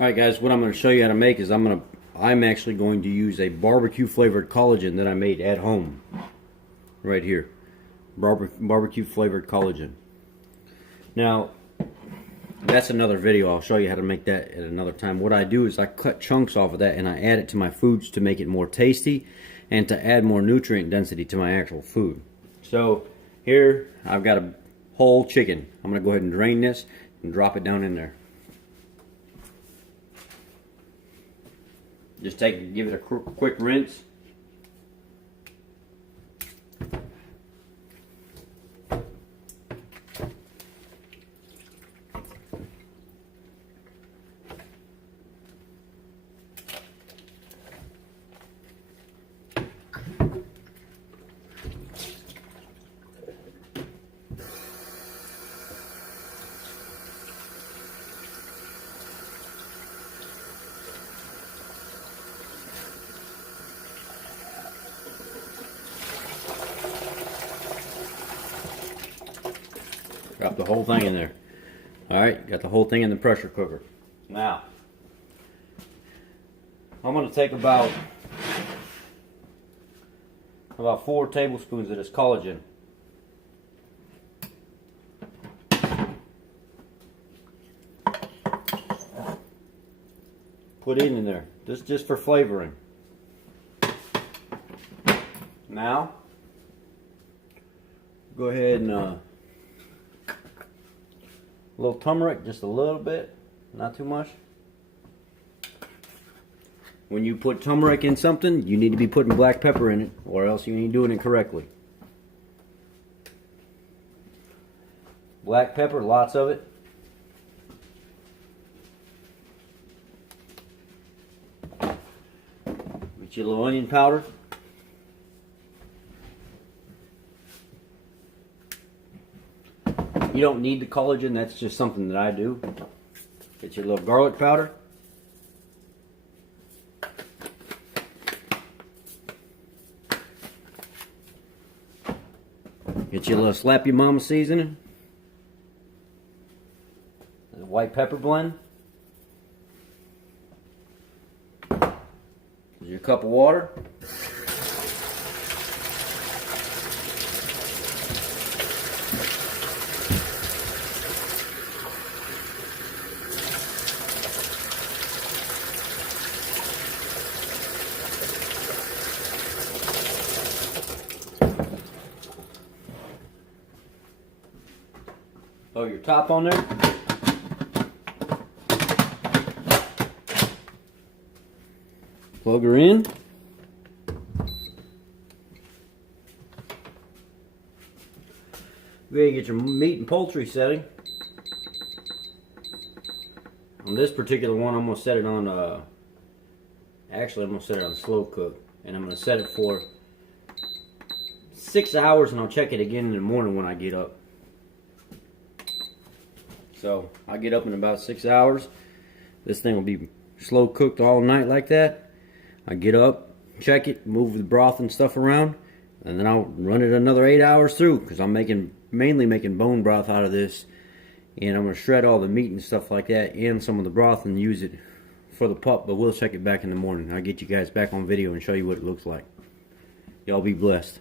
Alright guys, what I'm going to show you how to make is I'm actually going to use a barbecue flavored collagen that I made at home. Right here. Barbecue flavored collagen. Now, that's another video. I'll show you how to make that at another time. What I do is I cut chunks off of that and I add it to my foods to make it more tasty and to add more nutrient density to my actual food. So here I've got a whole chicken. I'm going to go ahead and drain this and drop it down in there. Just give it a quick rinse. Drop the whole thing in there. Alright, got the whole thing in the pressure cooker. Now, I'm going to take about 4 tablespoons of this collagen. Put it in there, just for flavoring. Now, go ahead and a little turmeric, just a little bit, not too much. When you put turmeric in something, you need to be putting black pepper in it, or else you ain't doing it correctly. Black pepper, lots of it. Get your little onion powder. You don't need the collagen, that's just something that I do. Get your little garlic powder. Get your little slap your mama seasoning. The white pepper blend. There's your cup of water. Throw your top on there. Plug her in. Then you get your meat and poultry setting. On this particular one, I'm going to set it on, actually I'm going to set it on slow cook. And I'm going to set it for 6 hours, and I'll check it again in the morning when I get up. So I get up in about 6 hours. This thing will be slow cooked all night like that. I get up, check it, move the broth and stuff around, and then I'll run it another 8 hours through, because I'm mainly making bone broth out of this. And I'm going to shred all the meat and stuff like that and some of the broth and use it for the pup, but we'll check it back in the morning. I'll get you guys back on video and show you what it looks like. Y'all be blessed.